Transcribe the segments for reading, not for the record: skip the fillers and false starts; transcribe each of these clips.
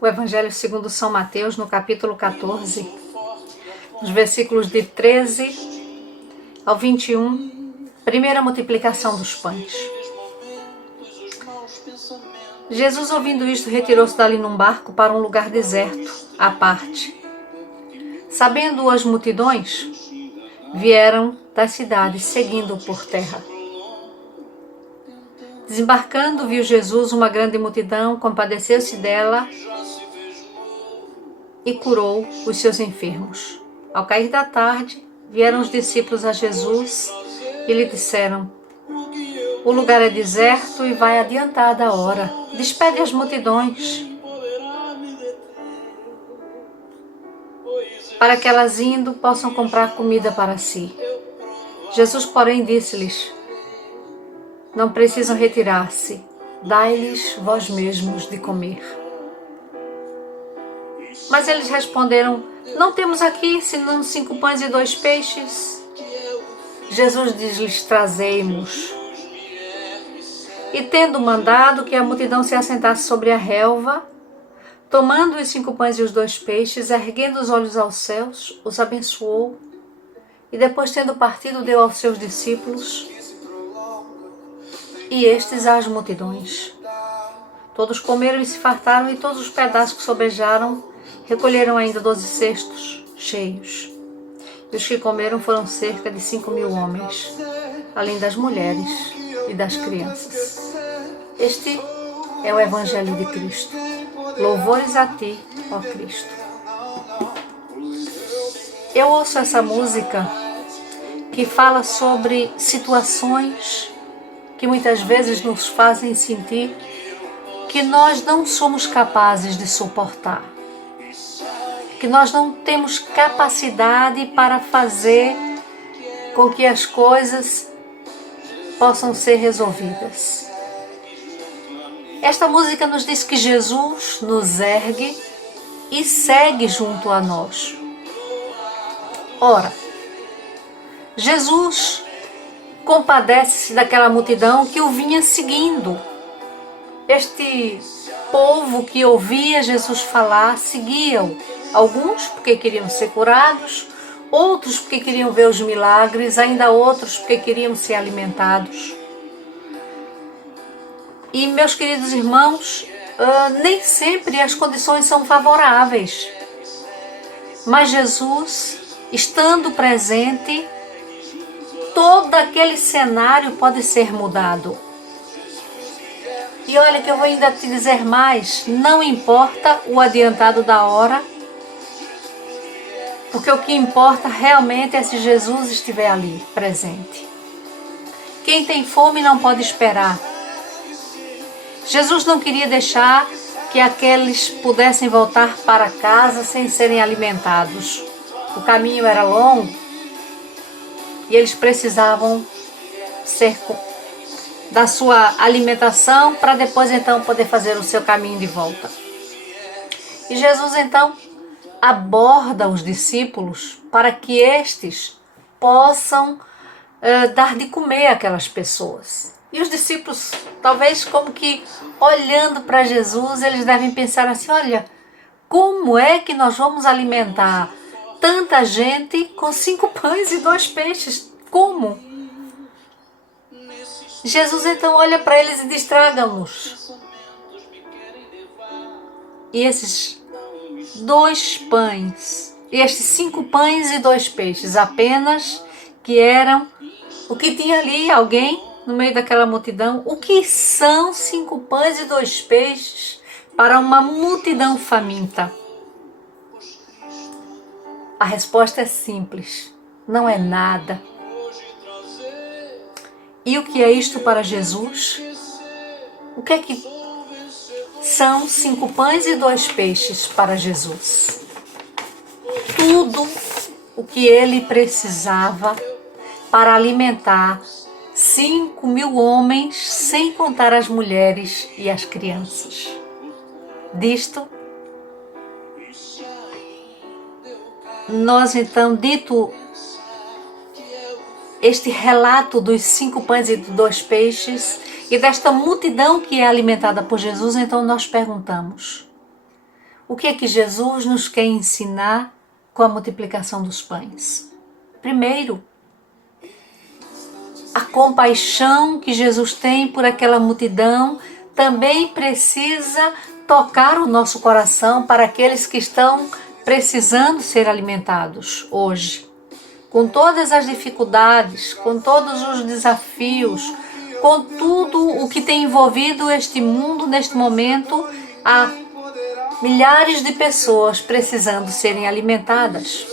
O Evangelho segundo São Mateus, no capítulo 14, nos versículos de 13 ao 21, primeira multiplicação dos pães. Jesus, ouvindo isto, retirou-se dali num barco para um lugar deserto, à parte. Sabendo as multidões, vieram das cidades, seguindo-o por terra. Desembarcando, viu Jesus uma grande multidão, compadeceu-se dela e curou os seus enfermos. Ao cair da tarde, vieram os discípulos a Jesus e lhe disseram: o lugar é deserto e vai adiantada a hora. Despede as multidões, para que elas indo possam comprar comida para si. Jesus, porém, disse-lhes: não precisam retirar-se, dai-lhes vós mesmos de comer. Mas eles responderam: não temos aqui senão 5 pães e 2 peixes. Jesus diz-lhes: trazei-mos. E tendo mandado que a multidão se assentasse sobre a relva, tomando os 5 pães e os 2 peixes, erguendo os olhos aos céus, os abençoou, e depois, tendo partido, deu aos seus discípulos, e estes às multidões. Todos comeram e se fartaram, e todos os pedaços que sobejaram recolheram ainda 12 cestos cheios. E os que comeram foram cerca de 5.000 homens, além das mulheres e das crianças. Este é o Evangelho de Cristo. Louvores a ti, ó Cristo. Eu ouço essa música que fala sobre situações que muitas vezes nos fazem sentir que nós não somos capazes de suportar, que nós não temos capacidade para fazer com que as coisas possam ser resolvidas. Esta música nos diz que Jesus nos ergue e segue junto a nós. Ora, Jesus compadece-se daquela multidão que o vinha seguindo. Este povo que ouvia Jesus falar, seguiam. Alguns porque queriam ser curados, outros porque queriam ver os milagres, ainda outros porque queriam ser alimentados. E, meus queridos irmãos, nem sempre as condições são favoráveis. Mas Jesus, estando presente, todo aquele cenário pode ser mudado. E olha que eu vou ainda te dizer mais, não importa o adiantado da hora, porque o que importa realmente é se Jesus estiver ali, presente. Quem tem fome não pode esperar. Jesus não queria deixar que aqueles pudessem voltar para casa sem serem alimentados. O caminho era longo e eles precisavam da sua alimentação para depois então poder fazer o seu caminho de volta. E Jesus então aborda os discípulos para que estes possam dar de comer àquelas pessoas. E os discípulos, talvez como que olhando para Jesus, eles devem pensar assim: olha, como é que nós vamos alimentar tanta gente com 5 pães e 2 peixes? Como? Jesus então olha para eles e diz: tragam-nos. E esses 2 pães, estes 5 pães e 2 peixes apenas, que eram o que tinha ali, alguém no meio daquela multidão. O que são 5 pães e 2 peixes para uma multidão faminta? A resposta é simples: não é nada. E o que é isto para Jesus? O que é que são 5 pães e 2 peixes para Jesus? Tudo o que ele precisava para alimentar 5.000 homens, sem contar as mulheres e as crianças. Disto, nós então, dito este relato dos 5 pães e 2 peixes, e desta multidão que é alimentada por Jesus, então nós perguntamos: o que é que Jesus nos quer ensinar com a multiplicação dos pães? Primeiro, a compaixão que Jesus tem por aquela multidão também precisa tocar o nosso coração para aqueles que estão precisando ser alimentados hoje. Com todas as dificuldades, com todos os desafios, com tudo o que tem envolvido este mundo neste momento, há milhares de pessoas precisando serem alimentadas.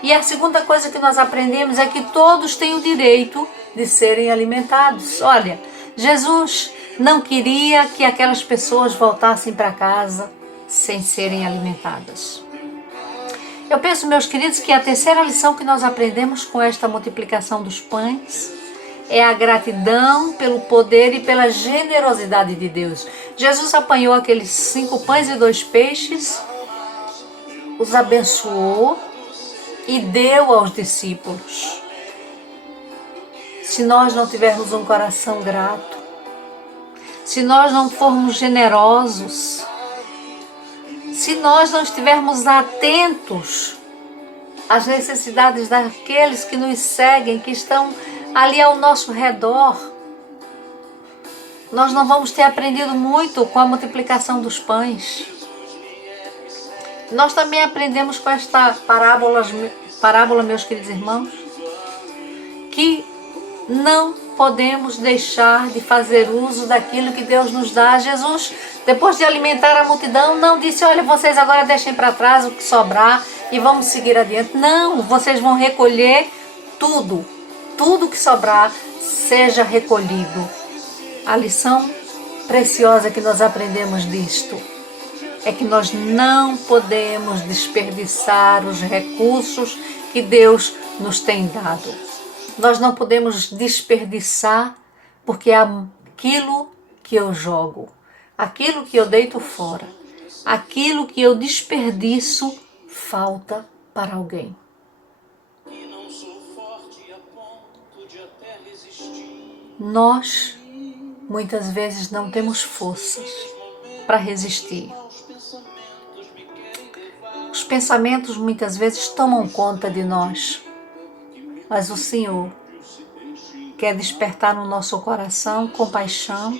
E a segunda coisa que nós aprendemos é que todos têm o direito de serem alimentados. Olha, Jesus não queria que aquelas pessoas voltassem para casa sem serem alimentadas. Eu penso, meus queridos, que a terceira lição que nós aprendemos com esta multiplicação dos pães é a gratidão pelo poder e pela generosidade de Deus. Jesus apanhou aqueles 5 pães e 2 peixes, os abençoou e deu aos discípulos. Se nós não tivermos um coração grato, se nós não formos generosos, se nós não estivermos atentos às necessidades daqueles que nos seguem, que estão ali ao nosso redor, nós não vamos ter aprendido muito com a multiplicação dos pães. Nós também aprendemos com esta parábola, meus queridos irmãos, que não podemos deixar de fazer uso daquilo que Deus nos dá. Jesus, depois de alimentar a multidão, não disse: olha, vocês agora deixem para trás o que sobrar e vamos seguir adiante. Não, vocês vão recolher tudo que sobrar seja recolhido. A lição preciosa que nós aprendemos disto é que nós não podemos desperdiçar os recursos que Deus nos tem dado. Nós não podemos desperdiçar, porque é aquilo que eu jogo, aquilo que eu deito fora, aquilo que eu desperdiço, falta para alguém. Nós, muitas vezes, não temos forças para resistir. Os pensamentos, muitas vezes, tomam conta de nós. Mas o Senhor quer despertar no nosso coração compaixão,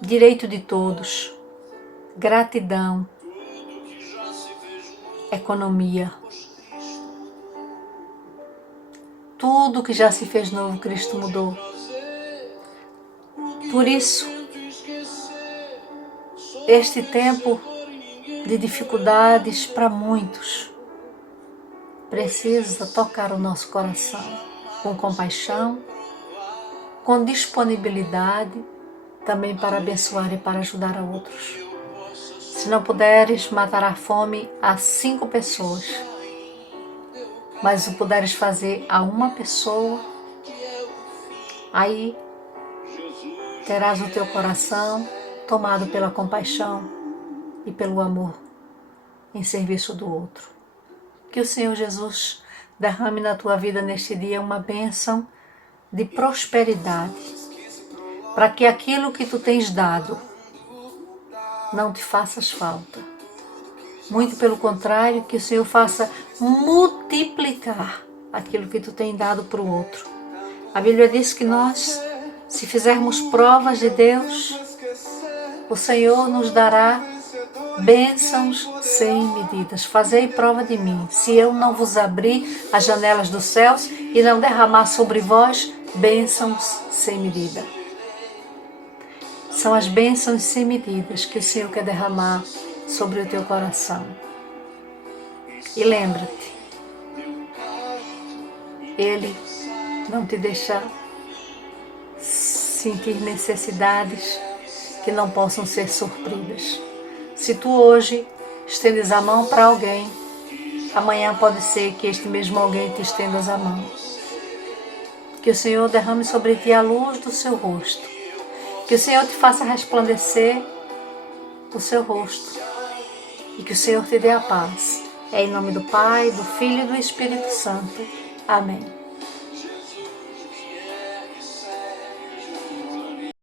direito de todos, gratidão, economia. Tudo que já se fez novo, Cristo mudou. Por isso, este tempo de dificuldades para muitos precisa tocar o nosso coração com compaixão, com disponibilidade, também para abençoar e para ajudar a outros. Se não puderes matar a fome a 5 pessoas, mas o puderes fazer a uma pessoa, aí terás o teu coração tomado pela compaixão e pelo amor em serviço do outro. Que o Senhor Jesus derrame na tua vida neste dia uma bênção de prosperidade, para que aquilo que tu tens dado não te faças falta. Muito pelo contrário, que o Senhor faça multiplicar aquilo que tu tens dado para o outro. A Bíblia diz que nós, se fizermos provas de Deus, o Senhor nos dará bênçãos sem medidas. Fazei prova de mim, se eu não vos abrir as janelas dos céus e não derramar sobre vós bênçãos sem medida. São as bênçãos sem medidas que o Senhor quer derramar sobre o teu coração. E lembra-te, Ele não te deixa sentir necessidades que não possam ser supridas. Se tu hoje estendes a mão para alguém, amanhã pode ser que este mesmo alguém te estenda a mão. Que o Senhor derrame sobre ti a luz do seu rosto. Que o Senhor te faça resplandecer o seu rosto. E que o Senhor te dê a paz. É em nome do Pai, do Filho e do Espírito Santo. Amém.